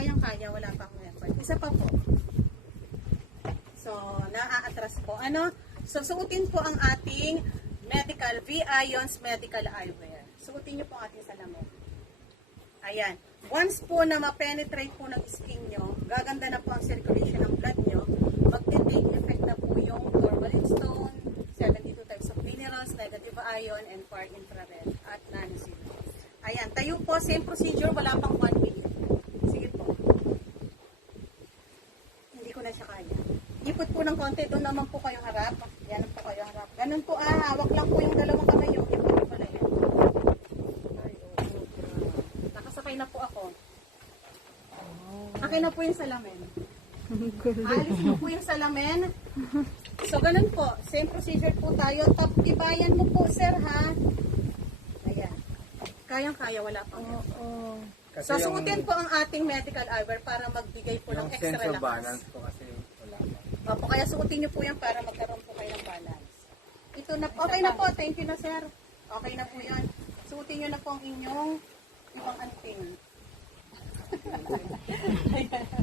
kayang-kaya, wala pa akong effort. Isa pa po. So, naaatras po. Ano? So, suotin po ang ating medical, V-Ions medical eyewear. Suotin niyo po ang ating salamin. Ayan. Once po na ma-penetrate po ng skin nyo, gaganda na po ang circulation ng blood nyo, mag-take effect na po yung tourmaline stone, 72 types of minerals, negative ion, and far infrared, at nano-zero. Ayan. Tayo po, same procedure, wala pang 1 minute. Sige po. Hindi ko na siya kaya. Ipot po ng konti, doon naman po kayong harap. Yan po kayong harap. Ganun po, hawak lang po yung dalawang kamay nyo. Ipot po pala yan. Nakasakay na po ako. Akin na po yung salamin. Alis mo po yung salamin. So, ganun po. Same procedure po tayo. Top, ibayan mo po, sir, ha? Ayan. Kayang-kaya, wala pang Kasi So, suotin po ang ating medical eyewear para magbigay po ng yung extra sense of lakas. balance ko kasi wala pa. Opo, kaya suotin niyo po yan para magkaroon po kayo ng balance. Ito na, okay na po. Thank you na, sir. Okay na po yan. Suotin niyo na po ang inyong ibang anting.